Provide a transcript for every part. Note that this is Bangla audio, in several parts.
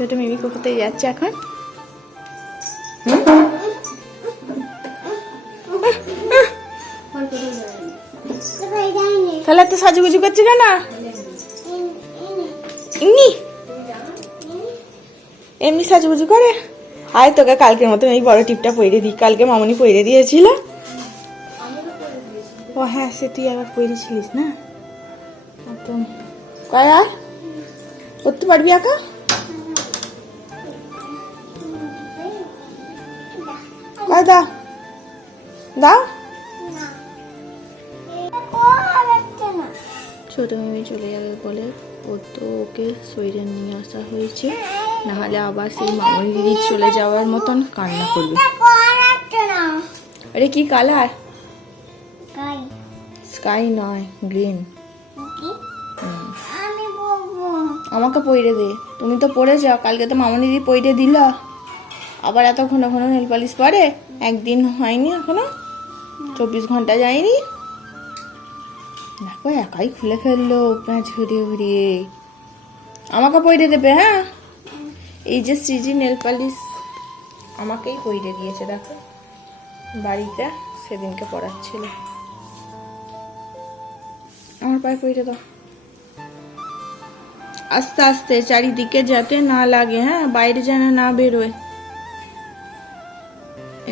ছোট মিমি কোথায় যাচ্ছে এখন? তাহলে এত সাজুগুজু করছে কেন? এমনি এমনি সাজুগুজু করে। আয় তোকে কালকের মতো এই বড় টিপটা পরে দিই। কালকে মামনি পরে দিয়েছিল। ও হ্যাঁ, সে তুই আবার পরেছিলিস না? কয় আর করতে পারবি একা? কয় দাও দাও। ছোট মেয়ে চলে যাবে বলে ও তো ওকে শরীরে নিয়ে আসা হয়েছে, নাহলে আবার সেই মামনি দিদি চলে যাওয়ার মতন কান্না করবে। আরে কি কালার? স্কাই নয়, গ্রিন। আমাকে পইরে দে। তুমি তো পরে যাও, কালকে তো মামনি দিদি পইরে দিল। আবার এত ঘন ঘন নেল পালিশ পরে? একদিন হয়নি এখনো, 24 ঘন্টা যায়নি। দেখো একাই খুলে ফেললো প্যাঁচ ঘুরিয়ে ঘুরিয়ে। আমাকে পইরে দেবে? হ্যাঁ, এই যে সিজি নেল পালিশ আমাকেই পইরে দিয়েছে। দেখো বাড়িতে সেদিনকে পড়াচ্ছিল। আমার পায়ে পইরে দাও আস্তে আস্তে, চারিদিকে যাতে না লাগে। হ্যাঁ, বাইরে যেন না বেরোয়।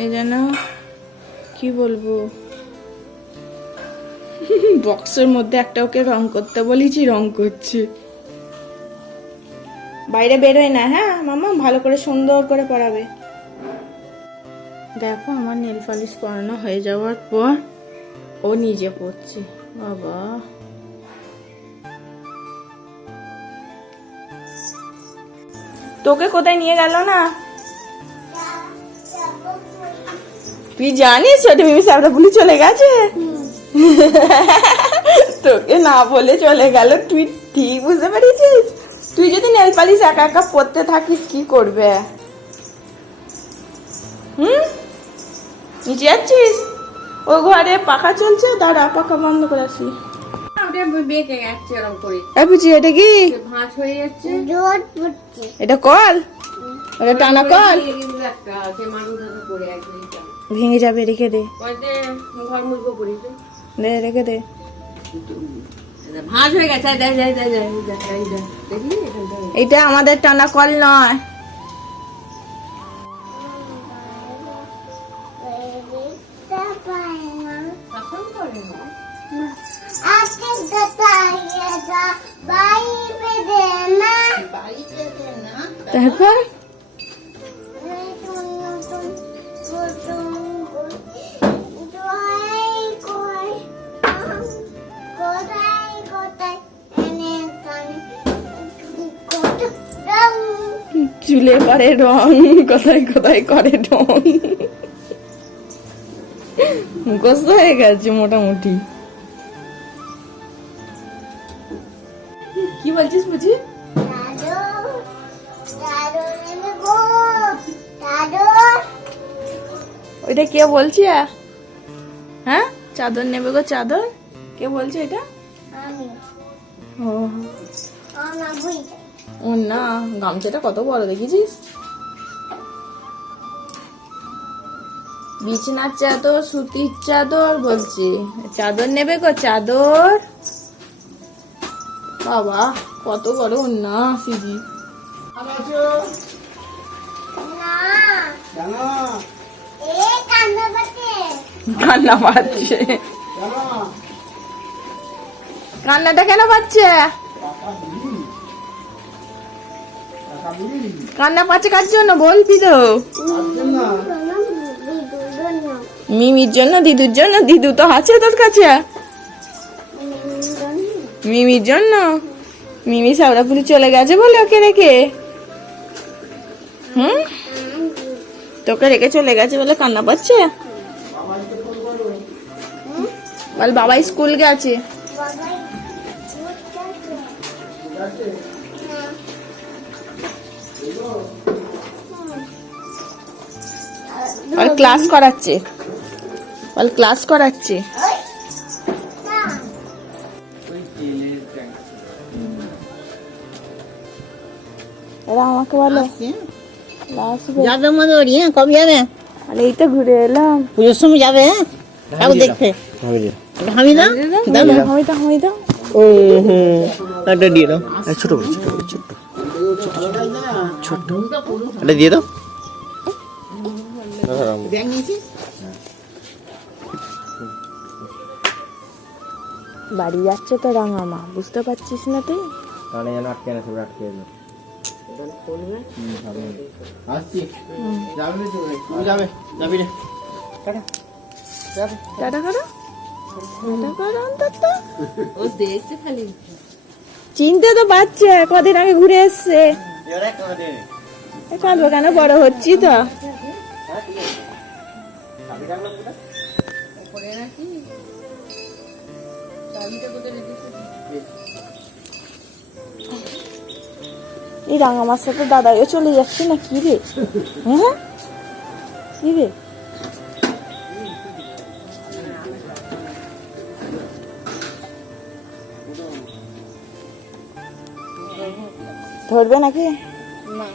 এ যেন কি বলবো, বক্সের মধ্যে একটা ওকে রং করতে বলেছি, রং করছে। বাইরে বেরোয় না। হ্যাঁ মামা, ভালো করে সুন্দর করে পড়াবে। দেখো আমার নেল পালিশ পরানো হয়ে যাওয়ার পর ও নিজে পড়ছে। বাবা, তোকে কোথায় নিয়ে গেল না? তুই জানিস ছোট মিমি সাবরা বলে চলে গেছে? তোকে না বলে চলে গেল। তুই ঠিক বুঝতে পেরেছিস? তুই যদি নেল পালিশ একা একা পরতে থাকিস কি করবে? নিচে যাচ্ছিস? ও ঘরে পাখা চলছে, দাঁড়া পাখা বন্ধ করে আসি। এটা কি? এটা কল? ওটা টানা কল? ভেঙে যাবে, রেখে দে। দে, রেখে দে। এটা আমাদের টানা কল নয়। তারপর চুলে করে রং, কোথায় কোথায় করে রং। মুখস্থ হয়ে গেছে মোটামুটি। কি বলছিস বুঝি? ওইটা কে বলছে? হ্যাঁ, চাদর নেবে গো চাদর। কে বলছে এটা? ও না, গামছাটা কত বড় দেখেছিস? বিছানার চাদর, সুতির চাদর বলছি। চাদর নেবে গো চাদর। বাবা কত বড় না সিজি। কান্না পাচ্ছে। কান্নাটা কেন পাচ্ছে? কান্না পাচ্ছে কার জন্য বলবি তো? মিমির জন্য, দিদুর জন্য। দিদু তো আছে তোর কাছে। মিমির জন্য। মিমি সাবরাপুরি চলে গেছে বলে ওকে রেখে। তোকে রেখে চলে গেছে বলে কান্না পাচ্ছে। বল বাবা স্কুল গেছে। ক্লাস করাচ্ছে, ক্লাস করাচ্ছে। দাদা আমাকে বলো আসছি, হ্যাঁ? আসবে। যাবে আমাদের বাড়ি, হ্যাঁ? কবে যাবে? আরে এই তো ঘুরে এলাম। পুজোর সময় যাবে, হ্যাঁ? ঠাকুর দেখতে। একটা হামি দাও, দাও না। হামিদা ও হুম, একটা দিয়ে দাও। ছোট করে ছোট করে ছোট ছোট এটা দিয়ে দাও। ব্যাগ নিয়েছিস? বাড়ি যাচ্ছে তো রাঙামা, বুঝতে পারছিস না তুই? কানে যেন আটকে না, সব আটকে যাবে। আসছি, যাবে না চলে, তুই যাবে, যাবি রে। টাটা করো অন্তত। ও দেখতে খালি। চিনতে তো পারছে, কদিন আগে ঘুরে এসছে। এবারে কাঁদে নে। কাঁদবো কেন, বড় হচ্ছি তো। চাবি রাখলাম কোথায়? পরে রাখি। চাবিটা কোথায় রেখেছিস? এই রাঙামার সাথে দাদাইও চলে যাচ্ছে না, কি রে? হ্যাঁ কি রে? ধরবে নাকি? না।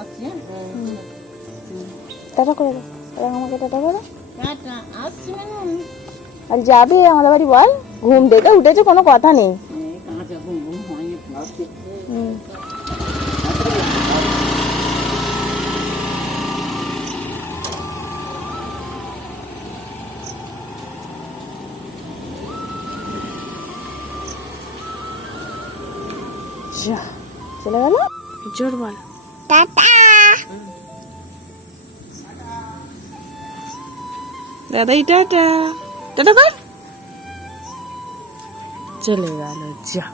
আসছি, হ্যাঁ? টাটা করে দাও, রাঙামাকে টাটা করো। টাটা, আসছি মানে? আর যাবে আমাদের বাড়ি বল? ঘুম থেকে উঠেছে, কোনো কথা নেই। কাঁচা ঘুম ঘুম হয়নি। হুম। যা, চলে গেল। জোর বল টাটা। দাদাই টাটা টাটা কর। চলে গেল, যা।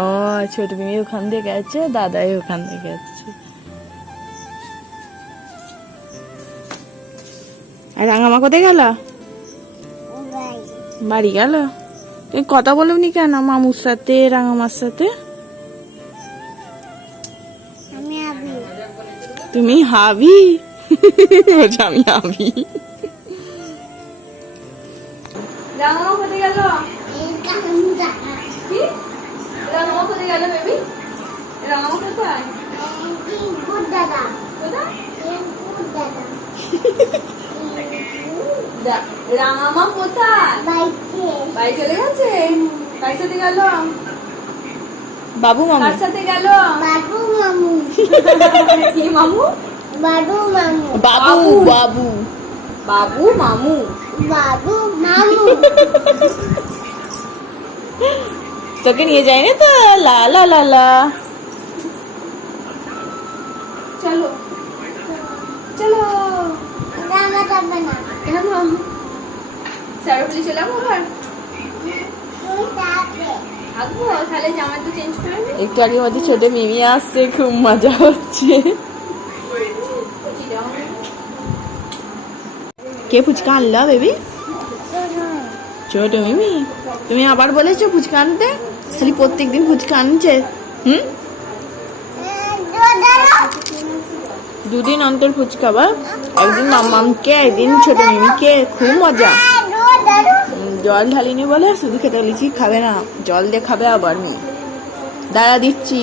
ও ছোট মিমি ওখান দিয়ে গেছে, দাদাই ওখান দিয়ে গেছে। আর রাঙামা কোথায় গেল? বাড়ি গেল। তুমি কথা বলবনি কেন মামুর সাথে, রাঙামার সাথে? তুমি হাবি? বলছে আমি হাবি। রাঙামা কোথায় গেল? কি? রাঙামা কোথায় গেল বেবি? রাঙামা কোথায়? রাঙামা কোথায়? বাড়ি চলে গেছে। কার সাথে গেল? বাবু মামু। কার সাথে গেল? কি মামু? বাবু বাবু বাবু মামু। তোকে নিয়ে যাই না তো? লা লা লা লা। চলো চলো। কেন? সারোপলি চলে যাবো আবার? থাকবো তাহলে, জামা তো চেঞ্জ করে নি। একটু আগে মধ্যে ছোট মিমি আসছে, খুব মজা হচ্ছে। কে ফুচকা আনলা বেবি? ছোট মিমি। তুমি আবার বলেছো ফুচকা আনতে? খালি প্রত্যেকদিন ফুচকা আনছে। হুম, দুদিন অন্তর ফুচকা বা? একদিন মাম্মামকে, একদিন ছোট মিমিকে। খুব মজা। জল ঢালিনি বলে শুধু খেতে বলেছি, খাবে না, জল দিয়ে খাবে আবার। দাঁড়া দিচ্ছি।